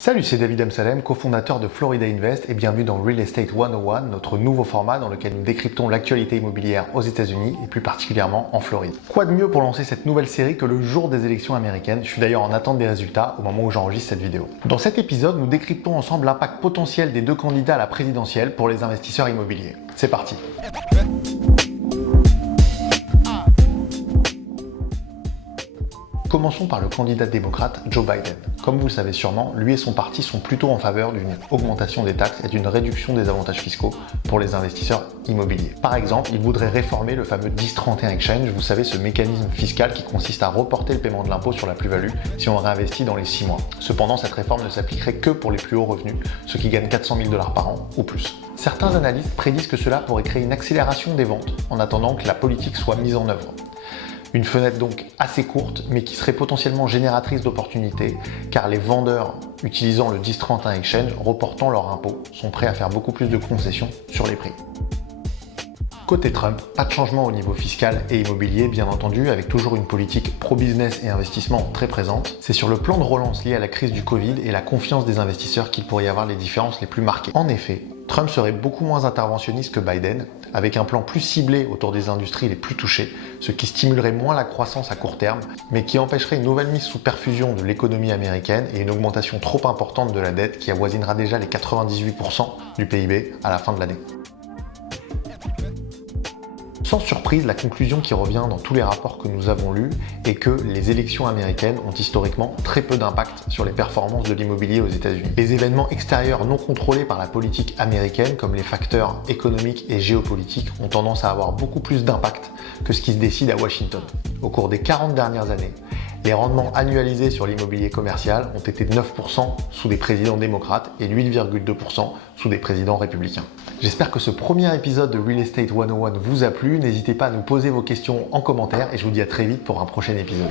Salut, c'est David Amsalem, cofondateur de Florida Invest et bienvenue dans Real Estate 101, notre nouveau format dans lequel nous décryptons l'actualité immobilière aux États-Unis et plus particulièrement en Floride. Quoi de mieux pour lancer cette nouvelle série que le jour des élections américaines? Je suis d'ailleurs en attente des résultats au moment où j'enregistre cette vidéo. Dans cet épisode, nous décryptons ensemble l'impact potentiel des deux candidats à la présidentielle pour les investisseurs immobiliers. C'est parti. Commençons par le candidat démocrate Joe Biden. Comme vous le savez sûrement, lui et son parti sont plutôt en faveur d'une augmentation des taxes et d'une réduction des avantages fiscaux pour les investisseurs immobiliers. Par exemple, il voudrait réformer le fameux 1031 Exchange, vous savez, ce mécanisme fiscal qui consiste à reporter le paiement de l'impôt sur la plus-value si on réinvestit dans les 6 mois. Cependant, cette réforme ne s'appliquerait que pour les plus hauts revenus, ceux qui gagnent 400 000 $ par an ou plus. Certains analystes prédisent que cela pourrait créer une accélération des ventes en attendant que la politique soit mise en œuvre. Une fenêtre donc assez courte, mais qui serait potentiellement génératrice d'opportunités, car les vendeurs utilisant le 1031 Exchange, reportant leur impôt, sont prêts à faire beaucoup plus de concessions sur les prix. Côté Trump, pas de changement au niveau fiscal et immobilier, bien entendu, avec toujours une politique pro-business et investissement très présente. C'est sur le plan de relance lié à la crise du Covid et la confiance des investisseurs qu'il pourrait y avoir les différences les plus marquées. En effet, Trump serait beaucoup moins interventionniste que Biden, avec un plan plus ciblé autour des industries les plus touchées, ce qui stimulerait moins la croissance à court terme, mais qui empêcherait une nouvelle mise sous perfusion de l'économie américaine et une augmentation trop importante de la dette qui avoisinera déjà les 98% du PIB à la fin de l'année. Sans surprise, la conclusion qui revient dans tous les rapports que nous avons lus est que les élections américaines ont historiquement très peu d'impact sur les performances de l'immobilier aux États-Unis. Les événements extérieurs non contrôlés par la politique américaine, comme les facteurs économiques et géopolitiques, ont tendance à avoir beaucoup plus d'impact que ce qui se décide à Washington. Au cours des 40 dernières années, les rendements annualisés sur l'immobilier commercial ont été de 9% sous des présidents démocrates et 8,2% sous des présidents républicains. J'espère que ce premier épisode de Real Estate 101 vous a plu. N'hésitez pas à nous poser vos questions en commentaire et je vous dis à très vite pour un prochain épisode.